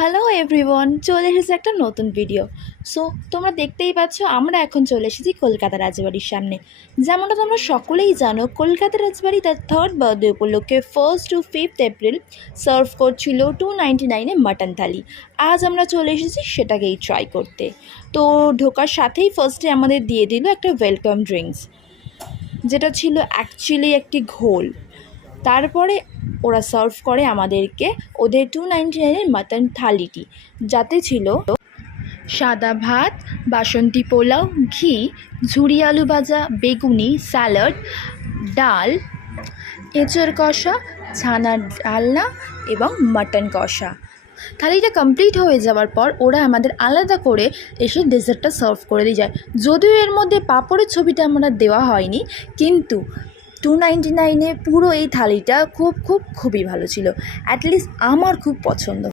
Hello everyone, চলে এসেছে একটা নতুন ভিডিও। সো তোমরা দেখতেই পাচ্ছ আমরা এখন চলে এসেছি কলকাতা রাজবাড়ির সামনে। যেমনটা তোমরা সকলেই জানো, কলকাতা রাজবাড়ি তার 3rd বার্থডে উপলক্ষে 1st to 5th April serve করছিল 299-এ মাটন থালি। আজ আমরা চলে এসেছি সেটাকেই ট্রাই করতে। তো ঢোকার সাথেই ফার্স্টে আমাদের দিয়ে দিল একটা ওয়েলকাম ড্রিঙ্কস, যেটা ছিল অ্যাকচুয়ালি একটি ঘোল। তারপরে ওরা সার্ভ করে আমাদেরকে ওদের 299-এর মাটন থালিটি, যাতে ছিল সাদা ভাত, বাসন্তী পোলাও, ঘি, ঝুরি আলু ভাজা, বেগুনি, স্যালাড, ডাল, এঁচড় কষা, ছানার ডালনা এবং মাটন কষা। থালিটা কমপ্লিট হয়ে যাওয়ার পর ওরা আমাদের আলাদা করে এসে ডেজার্টটা সার্ভ করে দিয়ে যায়। যদিও এর মধ্যে পাঁপড়ের ছবিটা আমরা দেওয়া হয়নি, কিন্তু 299-এ পুরো এই থালিটা খুবই ভালো ছিল। অ্যাটলিস্ট আমার খুব পছন্দ।